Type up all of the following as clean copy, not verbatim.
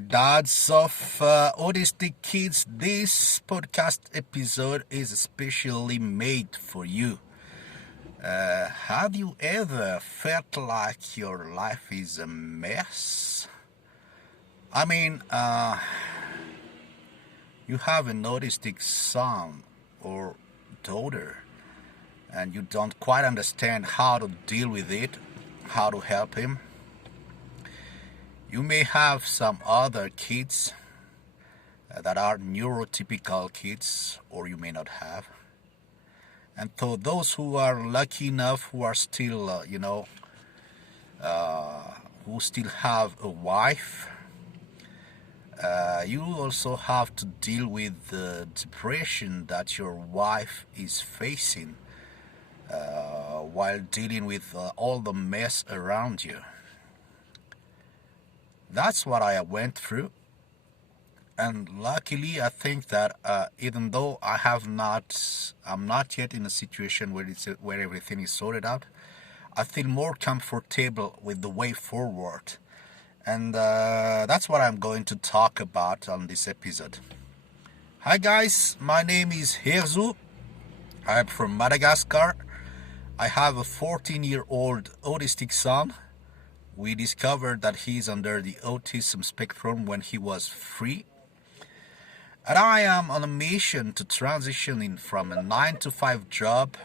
Dads of autistic kids, this podcast episode is especially made for you. Have you ever felt like your life is a mess? I mean, you have an autistic son or daughter, and you don't quite understand how to deal with it, how to help him. You may have some other kids that are neurotypical kids, or you may not have. And for those who are lucky enough, who are still, who still have a wife, you also have to deal with the depression that your wife is facing while dealing with all the mess around you. That's what I went through, and luckily I think that even though I'm not yet in a situation where everything is sorted out, I feel more comfortable with the way forward, and that's what I'm going to talk about on this episode. Hi guys, my name is Hery. I'm from Madagascar. I have a 14-year-old autistic son. We discovered that he's under the autism spectrum when he was 3. And I am on a mission to transition from a 9-to-5 job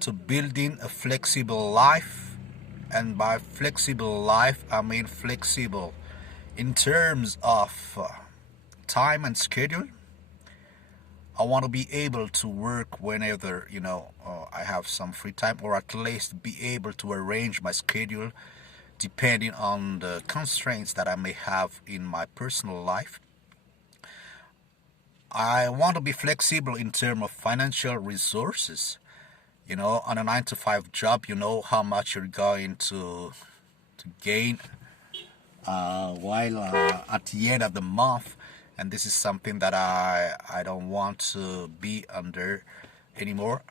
to building a flexible life. And by flexible life, I mean flexible in terms of time and schedule. I want to be able to work whenever, I have some free time, or at least be able to arrange my schedule depending on the constraints that I may have in my personal life. I want to be flexible in terms of financial resources. On a 9-to-5 job, you know how much you're going to gain while at the end of the month. And this is something that I don't want to be under anymore.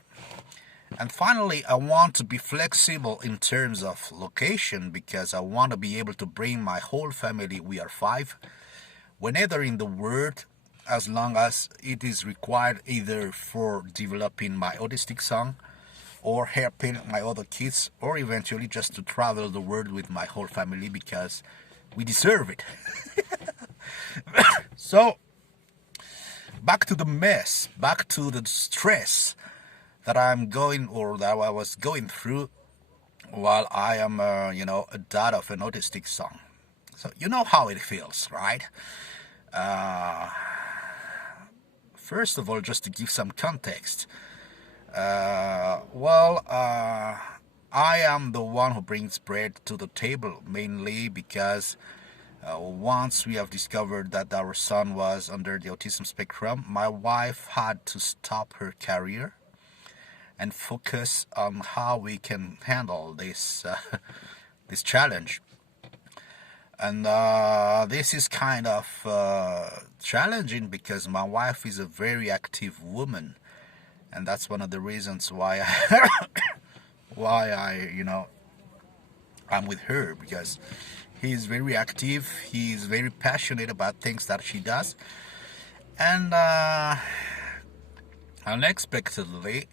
And finally, I want to be flexible in terms of location, because I want to be able to bring my whole family, we are 5, whenever in the world, as long as it is required, either for developing my autistic son or helping my other kids, or eventually just to travel the world with my whole family, because we deserve it. So, back to the mess, back to the stress that I was going through while I am, a dad of an autistic son. So you know how it feels, right? First of all, just to give some context, I am the one who brings bread to the table, mainly because once we have discovered that our son was under the autism spectrum, my wife had to stop her career and focus on how we can handle this this challenge. And this is kind of challenging because my wife is a very active woman, and that's one of the reasons why I'm with her, because he's very active. He's very passionate about things that she does, and unexpectedly,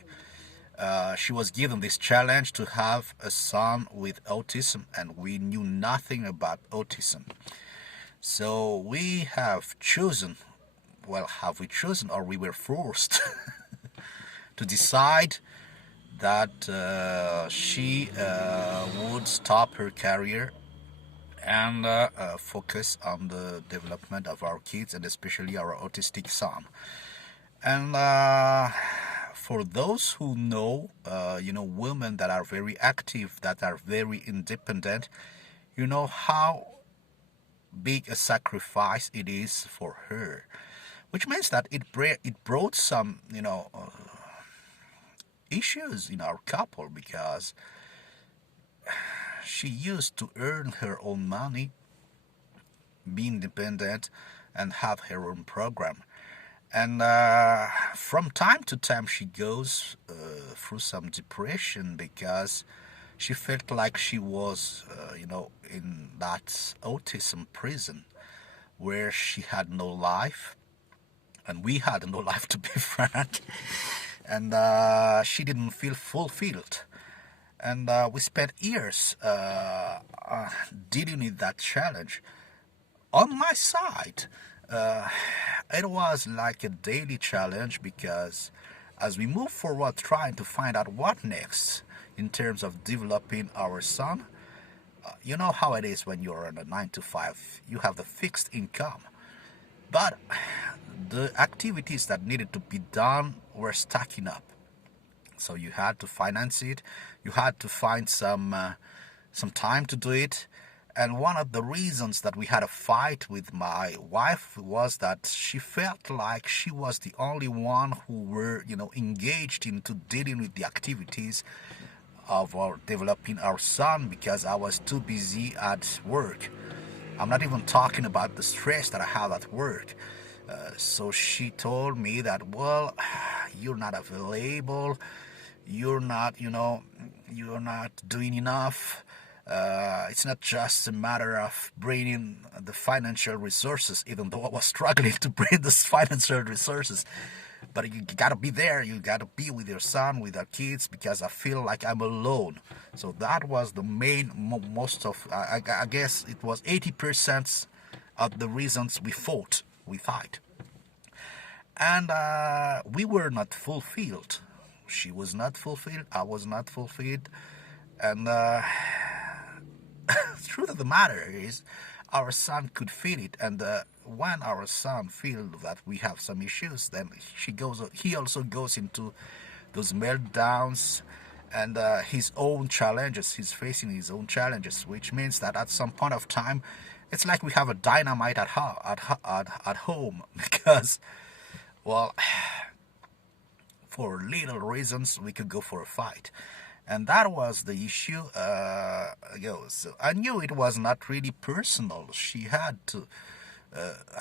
she was given this challenge to have a son with autism, and we knew nothing about autism. So we have chosen, or we were forced to decide that she would stop her career and focus on the development of our kids, and especially our autistic son. And for those who know, women that are very active, that are very independent, you know how big a sacrifice it is for her, which means that it brought some, issues in our couple, because she used to earn her own money, be independent, and have her own program. And from time to time, she goes through some depression because she felt like she was, in that autism prison, where she had no life, and we had no life, to be frank, and she didn't feel fulfilled. And we spent years dealing with that challenge. On my side, uh, it was like a daily challenge because as we move forward trying to find out what next in terms of developing our son, you know how it is when you're on a 9 to 5, you have the fixed income. But the activities that needed to be done were stacking up. So you had to finance it, you had to find some time to do it. And one of the reasons that we had a fight with my wife was that she felt like she was the only one who were, engaged into dealing with the activities of our developing our son because I was too busy at work. I'm not even talking about the stress that I have at work. So she told me that, well, you're not available, you're not doing enough. It's not just a matter of bringing the financial resources, even though I was struggling to bring the financial resources. But you gotta be there, you gotta be with your son, with our kids, because I feel like I'm alone. So that was the main, most of, I guess it was 80% of the reasons we fight. And we were not fulfilled. She was not fulfilled, I was not fulfilled. And the truth of the matter is, our son could feel it, and when our son feels that we have some issues, then he also goes into those meltdowns and his own challenges. He's facing his own challenges, which means that at some point of time, it's like we have a dynamite at home because, well, for little reasons, we could go for a fight. And that was the issue. So I knew it was not really personal. I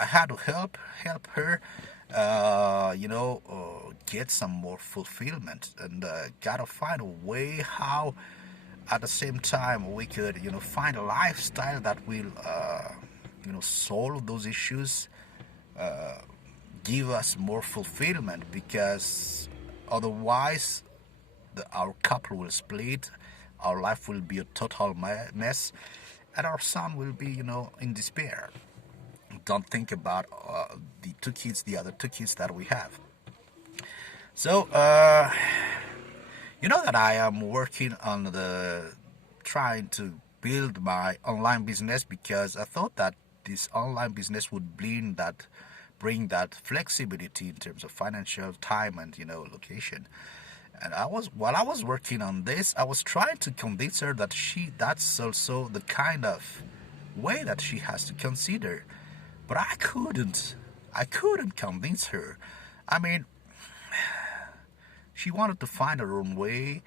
had to help her, get some more fulfillment, and gotta find a way how, at the same time, we could, find a lifestyle that will, solve those issues, give us more fulfillment, because otherwise our couple will split, our life will be a total mess, and our son will be, in despair. Don't think about the other two kids that we have. So, you know that I am working on trying to build my online business because I thought that this online business would bring that flexibility in terms of financial time and location. And while I was working on this, I was trying to convince her that that's also the kind of way that she has to consider. But I couldn't convince her. I mean, she wanted to find her own way,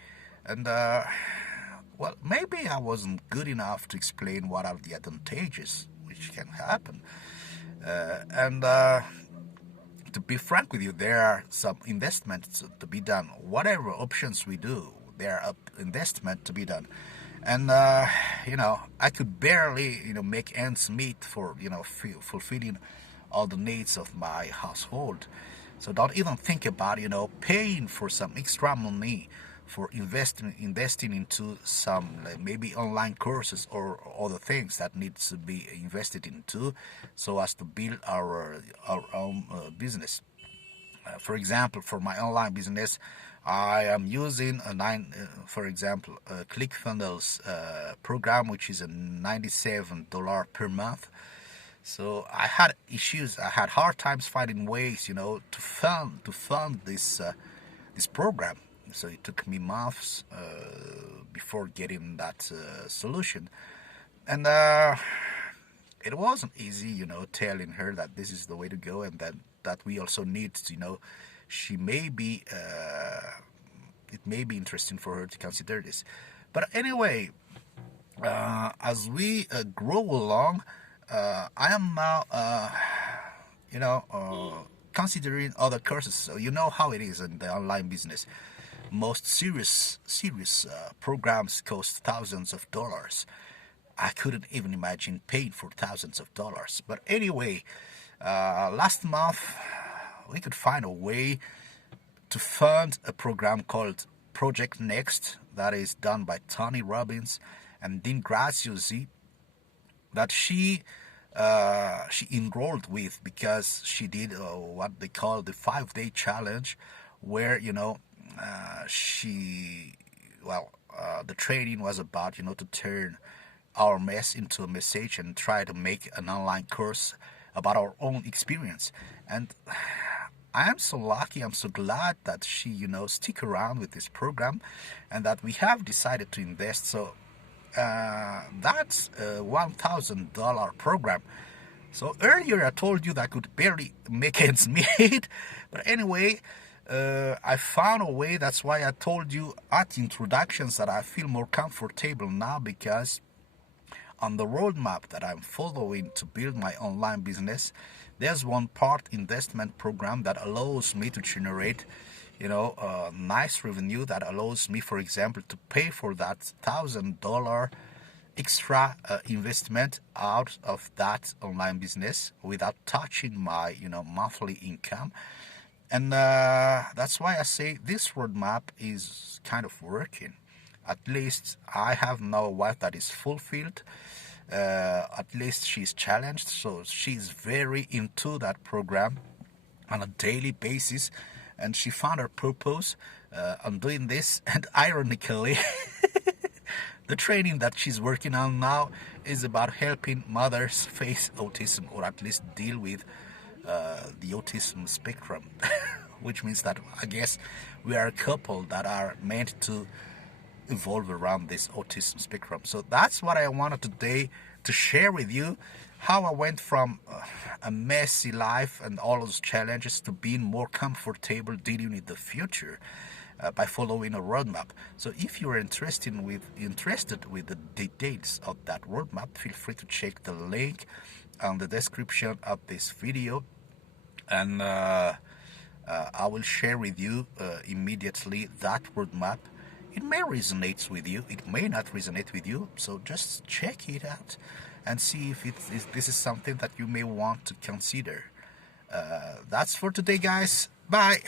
and well, maybe I wasn't good enough to explain what are the advantages which can happen. And to be frank with you, there are some investments to be done. Whatever options we do, there are investment to be done. And I could barely make ends meet for fulfilling all the needs of my household. So don't even think about paying for some extra money for investing into some maybe online courses or other things that needs to be invested into, so as to build our own business. For example, for my online business, I am using for example, a ClickFunnels program, which is a $97 per month. So I had issues. I had hard times finding ways, to fund this program. So it took me months before getting that solution, and it wasn't easy, telling her that this is the way to go, and that we also need, she may be, it may be interesting for her to consider this. But anyway, as we grow along, I am now, considering other courses. So you know how it is in the online business. Most serious programs cost thousands of dollars. I couldn't even imagine paying for thousands of dollars. But anyway, last month we could find a way to fund a program called Project Next that is done by Tony Robbins and Dean Graziosi, that she enrolled with because she did what they call the 5-day challenge, where she the training was about to turn our mess into a message and try to make an online course about our own experience. And I am so lucky, I'm so glad that she stick around with this program and that we have decided to invest. So that's a $1,000 program. So earlier I told you that I could barely make ends meet, but anyway, I found a way. That's why I told you at introductions that I feel more comfortable now, because on the roadmap that I'm following to build my online business, there's one part investment program that allows me to generate a nice revenue that allows me, for example, to pay for that $1,000 extra investment out of that online business without touching my monthly income. And that's why I say this roadmap is kind of working. At least I have now a wife that is fulfilled. At least she's challenged, so she's very into that program on a daily basis, and she found her purpose on doing this. And ironically, the training that she's working on now is about helping mothers face autism, or at least deal with the autism spectrum, which means that I guess we are a couple that are meant to evolve around this autism spectrum. So that's what I wanted today to share with you, how I went from a messy life and all those challenges to being more comfortable dealing with the future by following a roadmap. So if you're interested with the details of that roadmap, feel free to check the link on the description of this video, and I will share with you immediately that roadmap. It may resonate with you, it may not resonate with you, so just check it out and see if this is something that you may want to consider. That's for today, guys. Bye.